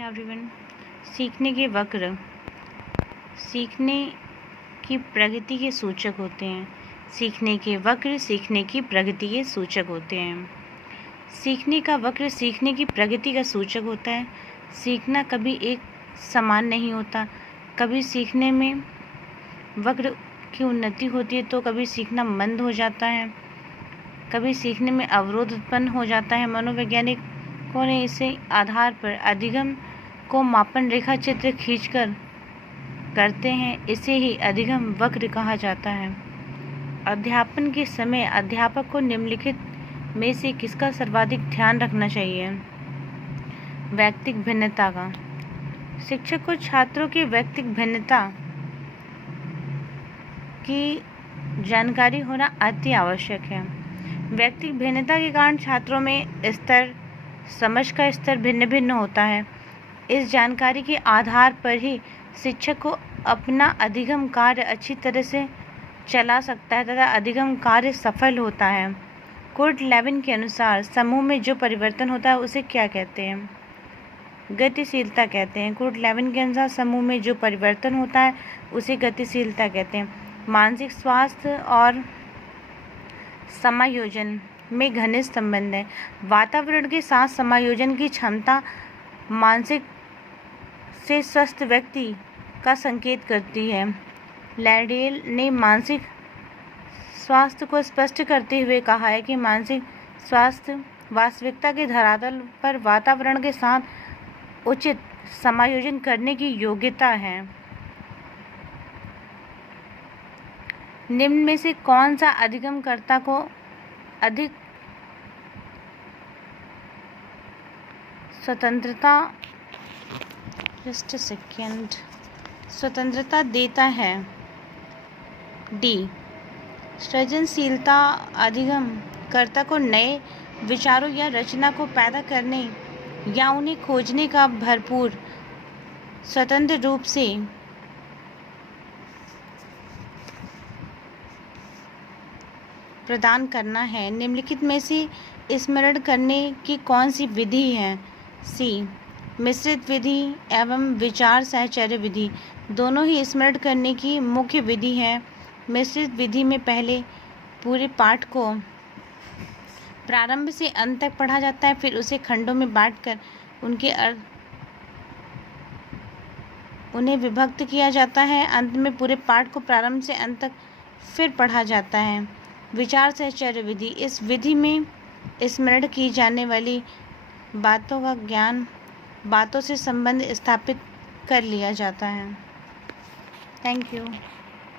Everyone. सीखने के वक्र सीखने की प्रगति के सूचक होते हैं। सीखने के वक्र सीखने की प्रगति के सूचक होते हैं। सीखने का वक्र सीखने की प्रगति का सूचक होता है। सीखना कभी एक समान नहीं होता। कभी सीखने में वक्र की उन्नति होती है तो कभी सीखना मंद हो जाता है, कभी सीखने में अवरोध उत्पन्न हो जाता है। मनोवैज्ञानिकों ने इसे आधार पर अधिगम को मापन रेखा चित्र खींचकर करते हैं। इसे ही अधिगम वक्र कहा जाता है। अध्यापन के समय अध्यापक को निम्नलिखित में से किसका सर्वाधिक ध्यान रखना चाहिए? वैयक्तिक भिन्नता का। शिक्षक को छात्रों के वैयक्तिक भिन्नता की जानकारी होना अति आवश्यक है। वैयक्तिक भिन्नता के कारण छात्रों में समझ का स्तर भिन्न भिन्न होता है। इस जानकारी के आधार पर ही शिक्षक को अपना अधिगम कार्य अच्छी तरह से चला सकता है तथा अधिगम कार्य सफल होता है। कुर्ट लेविन के अनुसार समूह में जो परिवर्तन होता है उसे क्या कहते हैं? गतिशीलता कहते हैं। कुर्ट लेविन के अनुसार समूह में जो परिवर्तन होता है उसे गतिशीलता कहते हैं। मानसिक स्वास्थ्य और समायोजन में घनिष्ठ संबंध है। वातावरण के साथ समायोजन की क्षमता मानसिक से स्वस्थ व्यक्ति का संकेत करती है। लैडेल ने मानसिक स्वास्थ्य को स्पष्ट करते हुए कहा है कि मानसिक स्वास्थ्य वास्तविकता के धरातल पर वातावरण के साथ उचित समायोजन करने की योग्यता है। निम्न में से कौन सा अधिगमकर्ता को अधिक स्वतंत्रता देता है? डी। सृजनशीलता अधिगमकर्ता को नए विचारों या रचना को पैदा करने या उन्हें खोजने का भरपूर स्वतंत्र रूप से प्रदान करना है। निम्नलिखित में से स्मरण करने की कौन सी विधि है? सी। मिश्रित विधि एवं विचार साहचर्य विधि दोनों ही स्मरण करने की मुख्य विधि है। मिश्रित विधि में पहले पूरे पाठ को प्रारंभ से अंत तक पढ़ा जाता है, फिर उसे खंडों में बांटकर उनके उन्हें विभक्त किया जाता है। अंत में पूरे पाठ को प्रारंभ से अंत तक फिर पढ़ा जाता है। विचार साहचर्य विधि, इस विधि में स्मरण की जाने वाली बातों का ज्ञान बातों से संबंध स्थापित कर लिया जाता है। Thank you.